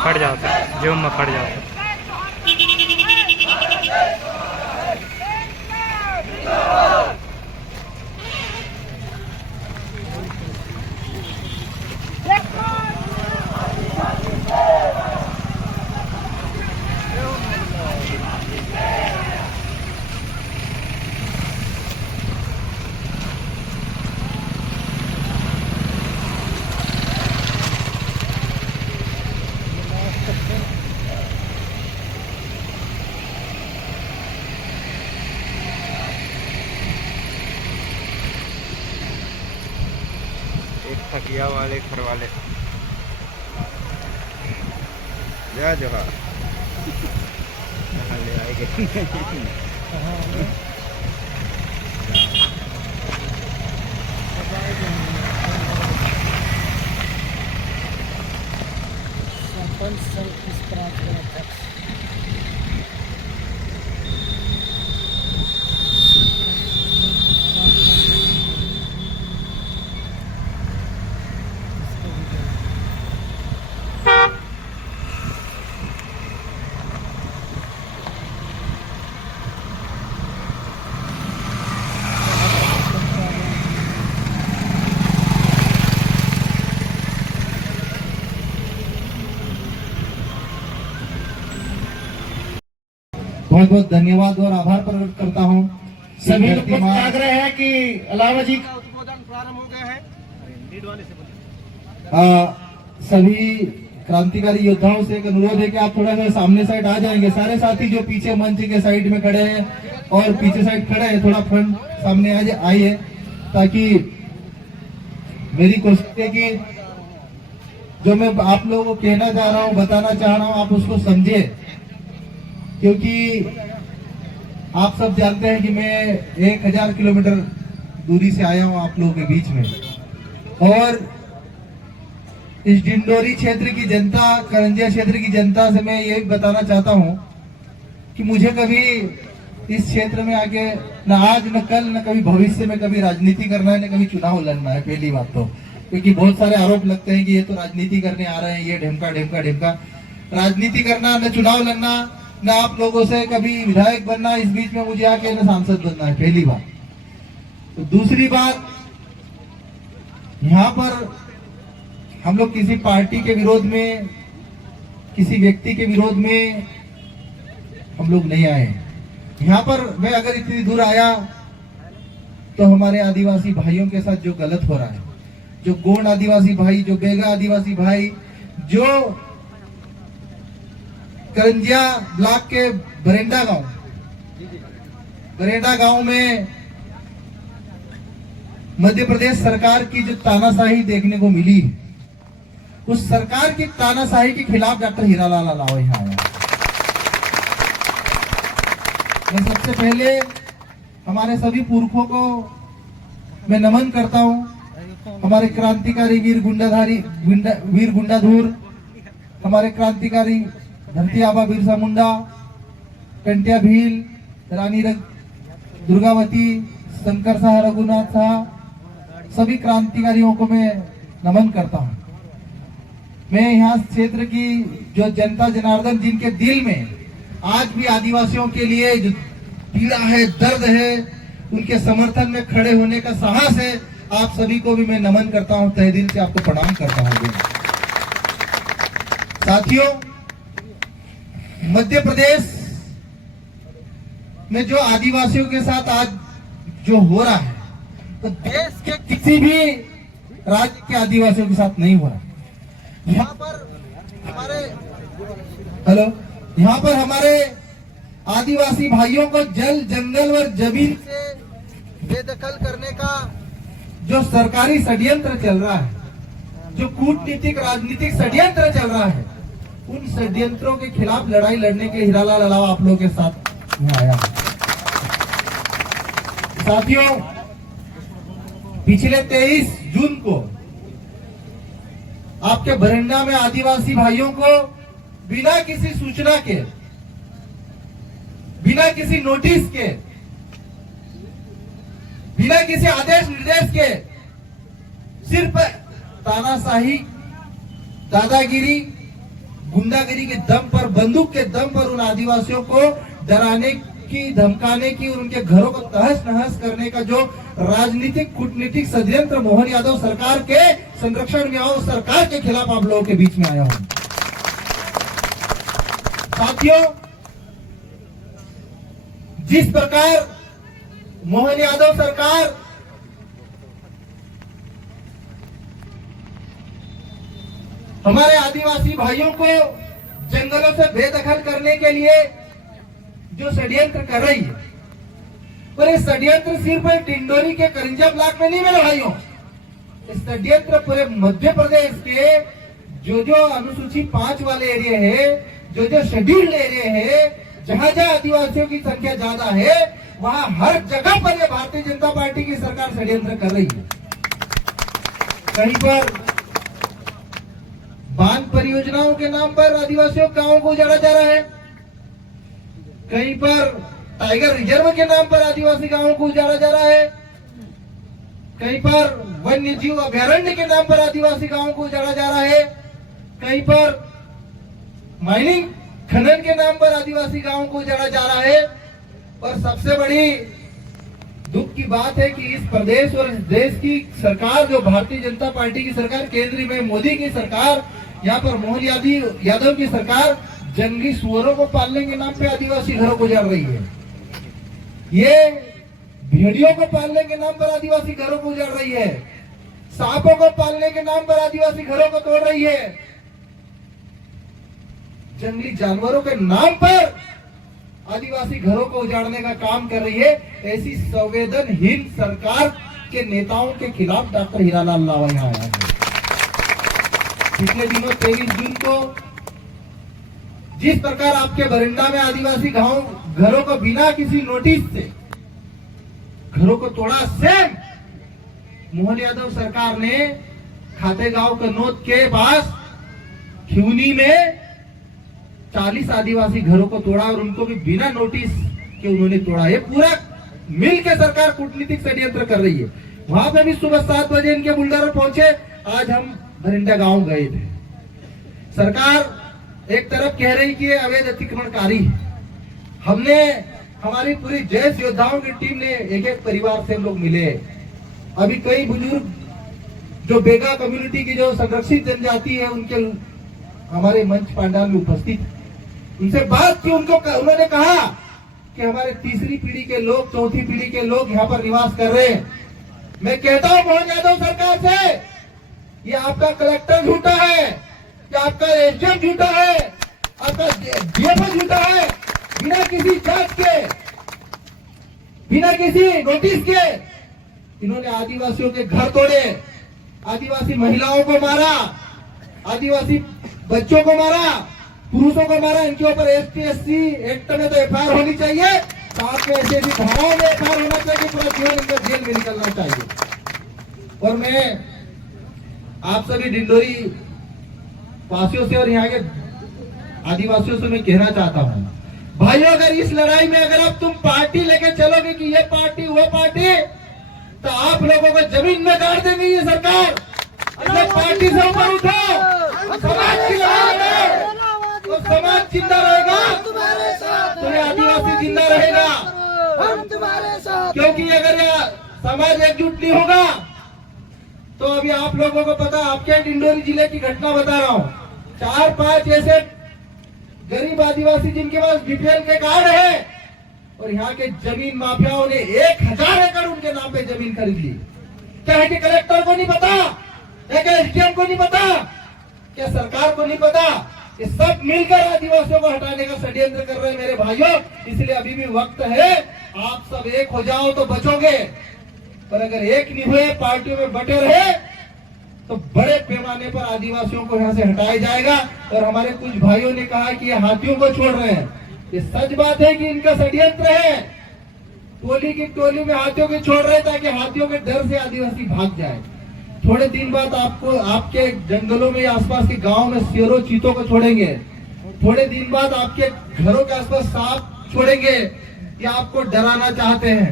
फट जाता है, जूम में फट जाता है। थकिया वाले घर वाले जय जोहार ले आएंगे। सरपंच संघ किस प्रांत के अध्यक्ष बहुत बहुत धन्यवाद और आभार प्रकट करता हूँ। सभी लोग आग्रह है कि अलावा जी का उद्बोधन प्रारंभ हो गया है। सभी क्रांतिकारी योद्धाओं से एक अनुरोध है कि आप थोड़ा सा सामने साइड आ जाएंगे। सारे साथी जो पीछे मंच के साइड में खड़े हैं और पीछे साइड खड़े हैं, थोड़ा फ्रंट सामने आइए, ताकि मेरी कोशिश है कि जो मैं आप लोगों को कहना चाह रहा हूँ, बताना चाह रहा हूँ, आप उसको समझे। क्योंकि आप सब जानते हैं कि मैं 1000 किलोमीटर दूरी से आया हूं आप लोगों के बीच में, और इस डिंडोरी क्षेत्र की जनता, करंजिया क्षेत्र की जनता से मैं ये बताना चाहता हूं कि मुझे कभी इस क्षेत्र में आके न आज न कल न कभी भविष्य में कभी राजनीति करना है, न कभी चुनाव लड़ना है। पहली बात तो, क्योंकि बहुत सारे आरोप लगते हैं कि ये तो राजनीति करने आ रहे हैं, ये ढेमका ढेमका ढेमका। राजनीति करना न चुनाव लड़ना न आप लोगों से कभी विधायक बनना, इस बीच में मुझे आके न सांसद बनना है, पहली बात। तो दूसरी बात, यहाँ पर हम लोग किसी पार्टी के विरोध में, किसी व्यक्ति के विरोध में हम लोग नहीं आए। यहाँ पर मैं अगर इतनी दूर आया तो हमारे आदिवासी भाइयों के साथ जो गलत हो रहा है, जो गोंड आदिवासी भाई, जो बेगा आदिवासी भाई, जो करंजिया ब्लॉक के बरेंडा गांव में मध्य प्रदेश सरकार की जो तानाशाही देखने को मिली, उस सरकार की तानाशाही के खिलाफ डॉक्टर हीरालाल अलावा यहाँ आया। मैं सबसे पहले हमारे सभी पुरखों को मैं नमन करता हूँ। हमारे क्रांतिकारी वीर गुंडाधुर, हमारे क्रांतिकारी धरती आबा बिरसा मुंडा, कंटिया भील, रानी दुर्गावती, शंकर शाह, रघुनाथ शाह, सभी क्रांतिकारियों को मैं नमन करता हूं। मैं यहाँ क्षेत्र की जो जनता जनार्दन, जिनके दिल में आज भी आदिवासियों के लिए जो पीड़ा है, दर्द है, उनके समर्थन में खड़े होने का साहस है, आप सभी को भी मैं नमन करता हूं, तहे दिल से आपको प्रणाम करता हूं। साथियों, मध्य प्रदेश में जो आदिवासियों के साथ आज जो हो रहा है, तो देश के किसी भी राज्य के आदिवासियों के साथ नहीं हो रहा। यहाँ पर हमारे आदिवासी भाइयों को जल, जंगल और जमीन से बेदखल करने का जो सरकारी षड्यंत्र चल रहा है, जो कूटनीतिक राजनीतिक षड्यंत्र चल रहा है, उन षड्यंत्रों के खिलाफ लड़ाई लड़ने के हीरालाल अलावा आप लोगों के साथ में आया। साथियों, पिछले 23 जून को आपके बरेंडा में आदिवासी भाइयों को बिना किसी सूचना के, बिना किसी नोटिस के, बिना किसी आदेश निर्देश के, सिर्फ तानाशाही, दादागिरी, गुंडागिरी के दम पर, बंदूक के दम पर उन आदिवासियों को डराने की, धमकाने की, उनके घरों को तहस नहस करने का जो राजनीतिक कूटनीतिक षड्यंत्र मोहन यादव सरकार के संरक्षण में आओ सरकार के खिलाफ आप लोगों के बीच में आया हूं। साथियों, जिस प्रकार मोहन यादव सरकार हमारे आदिवासी भाइयों को जंगलों से बेदखल करने के लिए जो षड्यंत्र कर रही है, पर ये षड्यंत्र सिर्फ डिंडोरी के करिंजा ब्लॉक में नहीं मेरे भाइयों, इस षड्यंत्र पूरे मध्य प्रदेश के जो अनुसूची 5 वाले एरिया है, जो शेड्यूल्ड एरिया है, जहां जहां आदिवासियों की संख्या ज्यादा है, वहां हर जगह पर ये भारतीय जनता पार्टी की सरकार षड्यंत्र कर रही है। कहीं पर बांध परियोजनाओं के नाम पर आदिवासियों गांवों को उजाड़ा जा रहा है, कहीं पर टाइगर रिजर्व के नाम पर आदिवासी गांवों को उजाड़ा जा रहा है, कहीं पर वन्य जीव अभयारण्य के नाम पर आदिवासी गांवों को उजाड़ा जा रहा है, कहीं पर माइनिंग खनन के नाम पर आदिवासी गांवों को उजाड़ा जा रहा है। और सबसे बड़ी दुख की बात है कि इस प्रदेश और इस देश की सरकार, जो भारतीय जनता पार्टी की सरकार, केंद्र में मोदी की सरकार, यहाँ पर मोहन यादव की सरकार जंगली सुअरों को पालने के नाम पे आदिवासी घरों को उजाड़ रही है। ये भेड़ियों को पालने के नाम पर आदिवासी घरों को उजाड़ रही है, सांपों को पालने के नाम पर आदिवासी घरों को तोड़ रही है, जंगली जानवरों के नाम पर आदिवासी घरों को उजाड़ने का काम कर रही है। ऐसी संवेदनहीन सरकार के नेताओं के खिलाफ डॉक्टर हीरालाल लावा यहाँ आया है। पिछले दिनों 23 जून को जिस प्रकार आपके बरिंडा में आदिवासी घरों को बिना किसी नोटिस से घरों को तोड़ा, सेम मोहन यादव सरकार ने खातेगांव कन्नौज के पास खिवनी में 40 आदिवासी घरों को तोड़ा और उनको भी बिना नोटिस के उन्होंने तोड़ा। ये पूरा मिल के सरकार कूटनीतिक षड्यंत्र कर रही है। वहां पे भी सुबह 7 बजे इनके बुलडोजर पहुंचे। आज हम भरिंडा गांव गए थे। सरकार एक तरफ कह रही कि अवैध अतिक्रमणकारी, हमने हमारी पूरी जैश योद्धाओं की टीम ने एक परिवार से हम लोग मिले। अभी कई बुजुर्ग जो बेगा कम्युनिटी की जो संरक्षित जनजाति है उनके हमारे मंच पांडाल में उपस्थित, उनसे बात की। उन्होंने कहा कि हमारे तीसरी पीढ़ी के लोग, चौथी पीढ़ी के लोग यहाँ पर निवास कर रहे हैं। मैं कहता हूँ मोहन यादव सरकार से, ये आपका कलेक्टर झूठा है, ये आपका एसडीएम झूठा है, आपका डीएफओ झूठा है। बिना किसी जांच के, बिना किसी नोटिस के इन्होंने आदिवासियों के घर तोड़े, आदिवासी महिलाओं को मारा, आदिवासी बच्चों को मारा, पुरुषों को मारा। इनके ऊपर ST/SC एक्ट में तो एफआईआर होनी चाहिए, साथ में ऐसे भी धाराओं में एफआईआर होना चाहिए, पूरा जीवन इनका जेल में निकलना चाहिए। और मैं आप सभी डिंडोरी वासियों से और यहाँ के आदिवासियों से मैं कहना चाहता हूँ, भाइयों अगर इस लड़ाई में अगर अब तुम पार्टी लेके चलोगे कि ये पार्टी वो पार्टी, तो आप लोगों को जमीन में गाड़ देंगे ये सरकार। अगर पार्टी से ऊपर उठो, समाज की लड़ाई में तो समाज जिंदा रहेगा, तुम्हें आदिवासी जिंदा रहेगा। हम तुम्हारे साथ, क्योंकि अगर यह समाज एकजुट नहीं होगा तो अभी आप लोगों को पता, आपके डिंडोरी जिले की घटना बता रहा हूँ, 4-5 ऐसे गरीब आदिवासी जिनके पास BPL के कार्ड है और यहाँ के जमीन माफियाओं ने 1000 एकड़ उनके नाम पे जमीन खरीद ली। क्या है कि कलेक्टर को नहीं पता, क्या SDM को नहीं पता, क्या सरकार को नहीं पता? ये सब मिलकर आदिवासियों को हटाने का षड्यंत्र कर रहे हैं मेरे भाइयों। इसलिए अभी भी वक्त है, आप सब एक हो जाओ तो बचोगे, पर अगर एक नहीं हुए, पार्टियों में बटे रहे तो बड़े पैमाने पर आदिवासियों को यहाँ से हटाया जाएगा। और हमारे कुछ भाइयों ने कहा कि ये हाथियों को छोड़ रहे हैं, ये सच बात है कि इनका षड्यंत्र है। टोली की टोली में हाथियों को छोड़ रहे ताकि हाथियों के डर से आदिवासी भाग जाए। थोड़े दिन बाद आपको आपके जंगलों में, आसपास के गांव में शेरों चीतों को छोड़ेंगे। थोड़े दिन बाद आपके घरों के आसपास सांप छोड़ेंगे। ये आपको डराना चाहते हैं,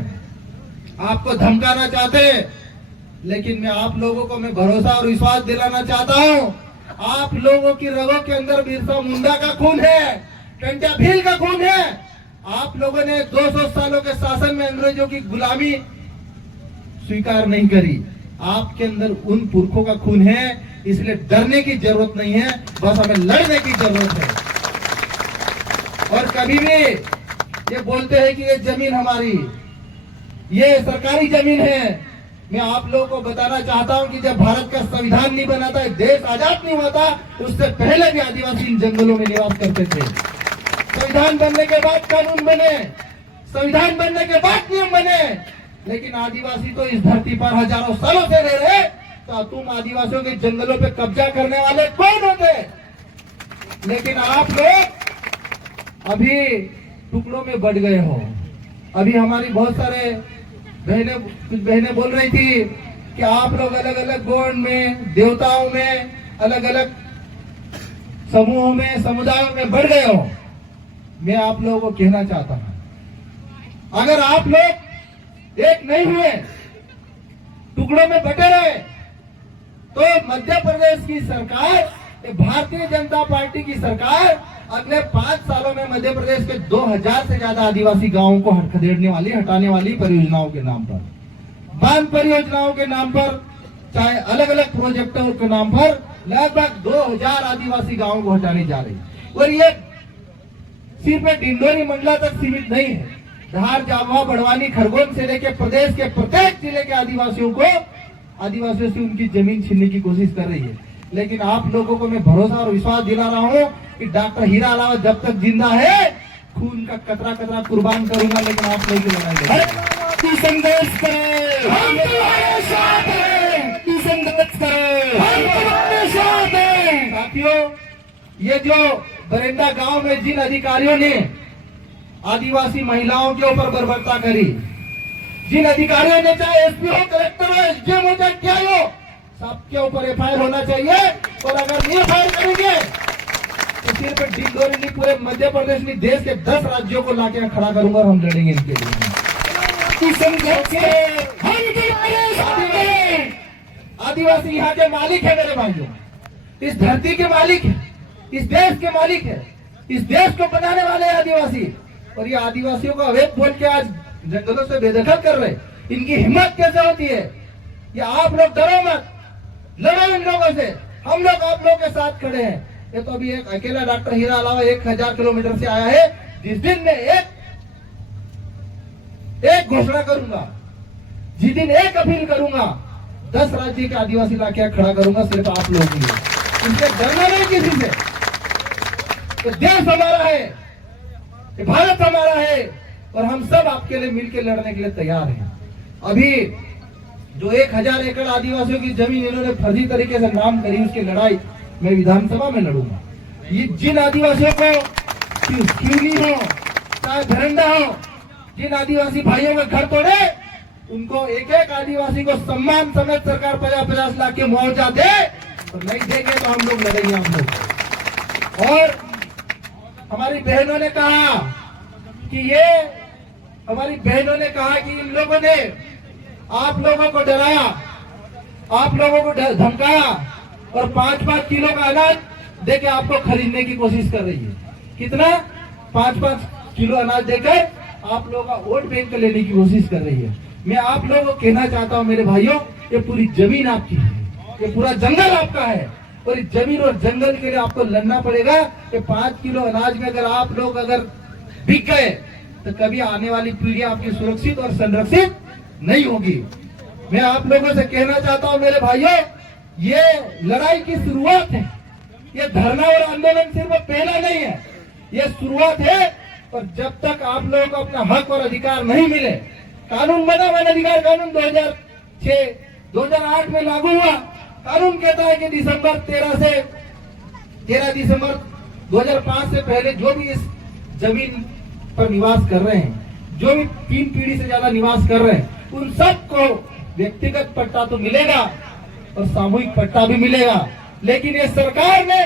आपको धमकाना चाहते हैं, लेकिन मैं आप लोगों को मैं भरोसा और विश्वास दिलाना चाहता हूं, आप लोगों की रगों के अंदर बिरसा मुंडा का खून है, टंट्या भील का खून है। आप लोगों ने 200 सालों के शासन में अंग्रेजों की गुलामी स्वीकार नहीं करी। आपके अंदर उन पुरखों का खून है, इसलिए डरने की जरूरत नहीं है, बस हमें लड़ने की जरूरत है। और कभी भी ये बोलते हैं कि ये जमीन हमारी, ये सरकारी जमीन है। मैं आप लोगों को बताना चाहता हूं कि जब भारत का संविधान नहीं बना था, देश आजाद नहीं हुआ था, उससे पहले भी आदिवासी इन जंगलों में निवास करते थे। संविधान बनने के बाद कानून बने, संविधान बनने के बाद नियम बने, लेकिन आदिवासी तो इस धरती पर हजारों सालों से रह रहे। तो तुम आदिवासियों के जंगलों पे कब्जा करने वाले कौन होते? लेकिन आप लोग अभी टुकड़ों में बढ़ गए हो। अभी हमारी बहुत सारे कुछ बहनें बोल रही थी कि आप लोग अलग अलग गौड़ में, देवताओं में, अलग अलग समूहों में, समुदायों में बढ़ गए हो। मैं आप लोगों को कहना चाहता हूं, अगर आप लोग एक नहीं हुए, टुकड़ों में बटे रहे, तो मध्य प्रदेश की सरकार, भारतीय जनता पार्टी की सरकार अगले 5 सालों में मध्य प्रदेश के 2000 से ज्यादा आदिवासी गांवों को खदेड़ने वाली, हटाने वाली परियोजनाओं के नाम पर, बांध परियोजनाओं के नाम पर, चाहे अलग अलग प्रोजेक्टों के नाम पर लगभग 2000 आदिवासी गांवों को हटाने जा रही है। और ये सिर्फ डिंडोरी मंडला तक सीमित नहीं है। धार, जामुआ, बड़वानी, खरगोन से लेकर प्रदेश के प्रत्येक जिले के आदिवासियों से उनकी जमीन छीनने की कोशिश कर रही है। लेकिन आप लोगों को मैं भरोसा और विश्वास दिला रहा हूं कि डॉक्टर हीरा अलावा जब तक जिंदा है, खून का कतरा कतरा कुर्बान करूंगा, लेकिन आप लोग की लड़ाई लड़ेंगे। संघर्ष करें, हम तुम्हारे साथ हैं, संघर्ष करें, हम तुम्हारे साथ हैं। साथियों, ये जो बरेंडा गांव में जिन अधिकारियों ने आदिवासी महिलाओं के ऊपर बर्बरता करी, जिन अधिकारियों ने, चाहे एसपी हो, कलेक्टर हो, एसडीएम हो, चाहे क्या हो, सबके ऊपर एफआईआर होना चाहिए। और अगर नहीं एफआईआर करेंगे तो सिर्फ डिंडोरी नहीं, पूरे मध्य प्रदेश नहीं, देश के 10 राज्यों को लाके खड़ा करूंगा और हम लड़ेंगे इनके लिए। आदिवासी यहाँ के मालिक है मेरे भाइयों, इस धरती के मालिक है, इस देश के मालिक है, इस देश को बनाने वाले आदिवासी। और ये आदिवासियों को अवैध बोल के आज जंगलों से बेदखल कर रहे, इनकी हिम्मत कैसे होती है? ये आप लोग डरो मत, लड़ो इन लोगों से, हम लोग आप लोगों के साथ खड़े हैं। ये तो अभी एक अकेला डॉक्टर हीरा अलावा 1000 किलोमीटर से आया है। जिस दिन मैं एक घोषणा करूंगा, जिस दिन एक अपील करूंगा, 10 राज्य के आदिवासी लाके खड़ा करूंगा, सिर्फ आप लोगों के लिए। इससे डरना नहीं किसी से। तो देश हमारा है, भारत हमारा है, और हम सब आपके लिए मिलकर लड़ने के लिए तैयार हैं। अभी जो 1000 एकड़ आदिवासियों की जमीन इन्होंने फर्जी तरीके से नाम करी, उसकी लड़ाई मैं विधानसभा में लड़ूंगा। ये जिन आदिवासियों को क्यूली हो, चाहे धरंडा हो, जिन आदिवासी भाइयों के घर तोड़े, उनको एक एक आदिवासी को सम्मान समेत सरकार 50-50 लाख के मुआवजा दे। तो नहीं देंगे तो हम लोग लड़ेंगे हम लोग। और हमारी बहनों ने कहा कि इन लोगों ने आप लोगों को डराया, आप लोगों को धमकाया और 5-5 किलो का अनाज देके आपको खरीदने की कोशिश कर रही है। कितना? 5-5 किलो अनाज देकर आप लोगों का वोट बैंक लेने की कोशिश कर रही है। मैं आप लोगों को कहना चाहता हूं मेरे भाइयों, ये पूरी जमीन आपकी है, ये पूरा जंगल आपका है, और इस जमीन और जंगल के लिए आपको लड़ना पड़ेगा। कि 5 किलो अनाज में अगर आप लोग बिक गए तो कभी आने वाली पीढ़ी आपकी सुरक्षित और संरक्षित नहीं होगी। मैं आप लोगों से कहना चाहता हूं मेरे भाइयों, ये लड़ाई की शुरुआत है। ये धरना और आंदोलन सिर्फ पहला नहीं है, ये शुरुआत है। और जब तक आप लोगों को अपना हक और अधिकार नहीं मिले, कानून बना, वन अधिकार कानून 2008 में लागू हुआ। कानून कहता है कि 13 दिसंबर 2005 से पहले जो भी इस जमीन पर निवास कर रहे हैं, जो भी 3 पीढ़ी से ज्यादा निवास कर रहे हैं, उन सबको व्यक्तिगत पट्टा तो मिलेगा और सामूहिक पट्टा भी मिलेगा। लेकिन ये सरकार ने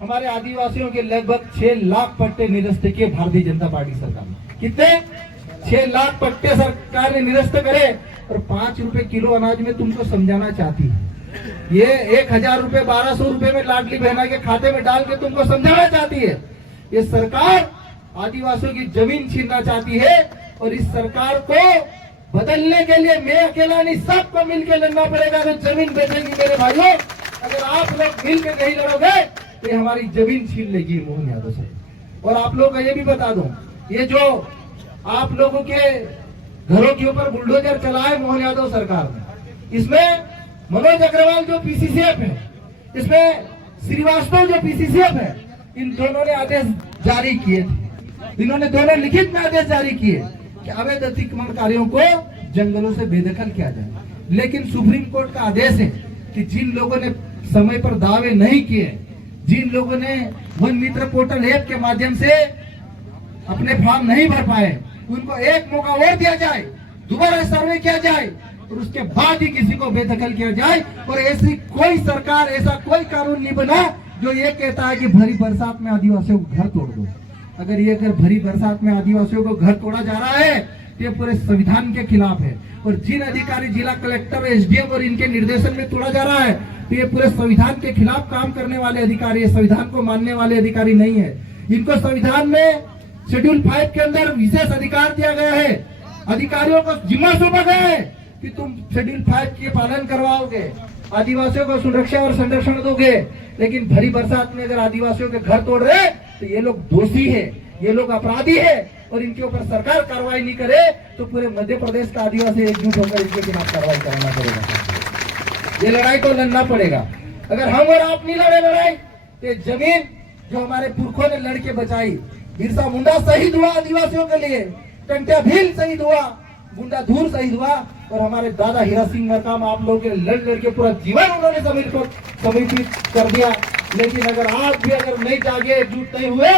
हमारे आदिवासियों के लगभग 6 लाख पट्टे निरस्त किए। भारतीय जनता पार्टी सरकार ने कितने? 6 लाख पट्टे सरकार ने निरस्त करे। और 5 रुपए किलो अनाज में तुमको समझाना चाहती है ये 1000 रुपए 1200 रुपए में लाडली बहना के खाते में डाल के तुमको समझाना चाहती है। ये सरकार आदिवासियों की जमीन छीनना चाहती है और इस सरकार को बदलने के लिए मैं अकेला नहीं, सबको मिलकर लड़ना पड़ेगा। तो जमीन बेचेंगी मेरे भाइयों, अगर आप लोग मिलकर नहीं लड़ोगे तो ये हमारी जमीन छीन लेगी मोहन यादव से। और आप लोग को ये भी बता दूं, ये जो आप लोगों के घरों के ऊपर बुलडोजर चलाए मोहन यादव सरकार ने, इसमें मनोज अग्रवाल जो पीसीसीएफ है, इसमें श्रीवास्तव जो पीसीसीएफ है, इन दोनों ने आदेश जारी किए थे। इन्होंने दोनों लिखित में आदेश जारी किए कि अवैध अतिक्रमणकारियों को जंगलों से बेदखल किया जाए। लेकिन सुप्रीम कोर्ट का आदेश है कि जिन लोगों ने समय पर दावे नहीं किए, जिन लोगों ने वन मित्र पोर्टल ऐप के माध्यम से अपने फॉर्म नहीं भर पाए, उनको एक मौका और दिया जाए, दोबारा सर्वे किया जाए और उसके बाद ही किसी को बेदखल किया जाए। और ऐसी कोई सरकार, ऐसा कोई कानून नहीं बना जो ये कहता है कि भरी बरसात में आदिवासियों को घर तोड़ दो। अगर ये अगर भरी बरसात में आदिवासियों को घर तोड़ा जा रहा है तो ये पूरे संविधान के खिलाफ है। और जिन अधिकारी, जिला कलेक्टर, एसडीएम और इनके निर्देशन में तोड़ा जा रहा है तो ये पूरे संविधान के खिलाफ काम करने वाले अधिकारी, संविधान को मानने वाले अधिकारी नहीं है। इनको संविधान में शेड्यूल 5 के अंदर विशेष अधिकार दिया गया है। अधिकारियों को जिम्मा सौंपा गया है कि तुम शेड्यूल 5 के पालन करवाओगे, आदिवासियों को सुरक्षा और संरक्षण दोगे। लेकिन भरी बरसात में अगर आदिवासियों के घर तोड़ रहे तो ये लोग दोषी है, ये लोग अपराधी है और इनके ऊपर सरकार कार्रवाई नहीं करे तो पूरे मध्य प्रदेश का आदिवासी एकजुट होकर इनके खिलाफ कार्रवाई करना पड़ेगा। ये लड़ाई तो लड़ना पड़ेगा। अगर हम और आप नहीं लड़े लड़ाई तो जमीन जो हमारे पुरखों ने लड़के बचाई, बिरसा मुंडा शहीद हुआ आदिवासियों के लिए, टंट्या भील शहीद हुआ, मुंडा धूर शहीद हुआ और हमारे दादा हीरा सिंह मरकाम आप लोगों के लड़ के पूरा जीवन उन्होंने समर्पित कर दिया। लेकिन अगर आप भी अगर नहीं जागे, एकजुट नहीं हुए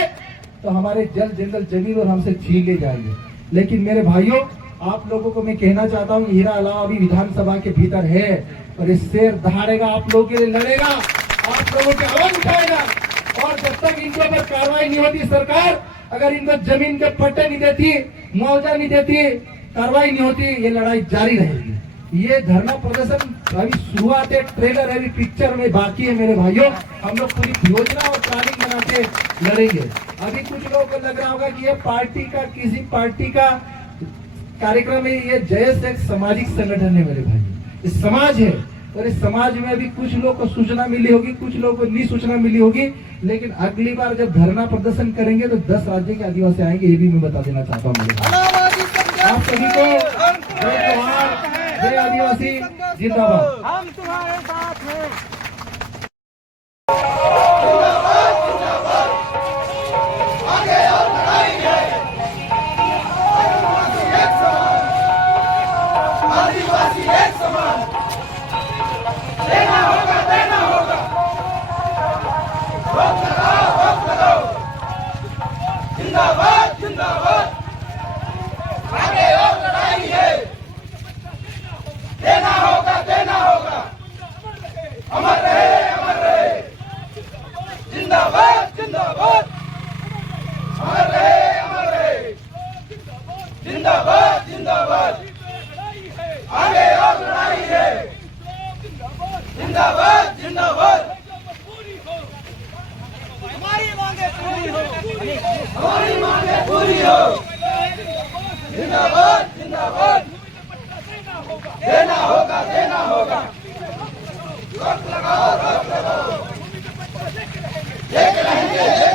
तो हमारे जल जंगल जमीन और हमसे छीन ले जाएंगे। लेकिन मेरे भाइयों, आप लोगों को मैं कहना चाहता हूँ, हीरा अलावा अभी विधानसभा के भीतर है और इस शेर दहाड़ेगा, आप लोगों के लिए लड़ेगा, आप लोगों की आवाज उठाएगा। और जब तक इनके ऊपर कार्रवाई नहीं होती, सरकार अगर इनको जमीन के पट्टे नहीं देती, मुआवजा नहीं देती, कार्रवाई नहीं होती, ये लड़ाई जारी रहेगी। ये धरना प्रदर्शन अभी शुरुआत है, ट्रेलर है, अभी पिक्चर में बाकी है मेरे भाइयों। हम लोग पूरी योजना और प्लानिंग बना के लड़ेंगे। अभी कुछ लोगों को लग रहा होगा कि ये पार्टी का, किसी पार्टी का कार्यक्रम है। ये जयस एक सामाजिक संगठन है मेरे भाई, ये समाज है और इस समाज में अभी कुछ लोग को सूचना मिली होगी, कुछ लोगों को नहीं सूचना मिली होगी। लेकिन अगली बार जब धरना प्रदर्शन करेंगे तो 10 राज्य के आदिवासी आएंगे, ये भी मैं बता देना चाहता हूँ। आप सभी को जय जोहार, जय आदिवासी जिंदाबाद। हम तुम्हारे साथ हैं। जिंदाबाद जिंदाबाद, आगे और लड़ाई है, देना होगा देना होगा, अमर रहे, जिंदाबाद जिंदाबाद, अमर रहे, जिंदाबाद जिंदाबाद, आगे और लड़ाई है, जिंदाबाद जिंदाबाद, हमारी मांगे पूरी हो, हमारी मांगे पूरी हो, जिंदाबाद जिंदाबाद, देना होगा देना होगा, रोक लगाओ, देख रहेंगे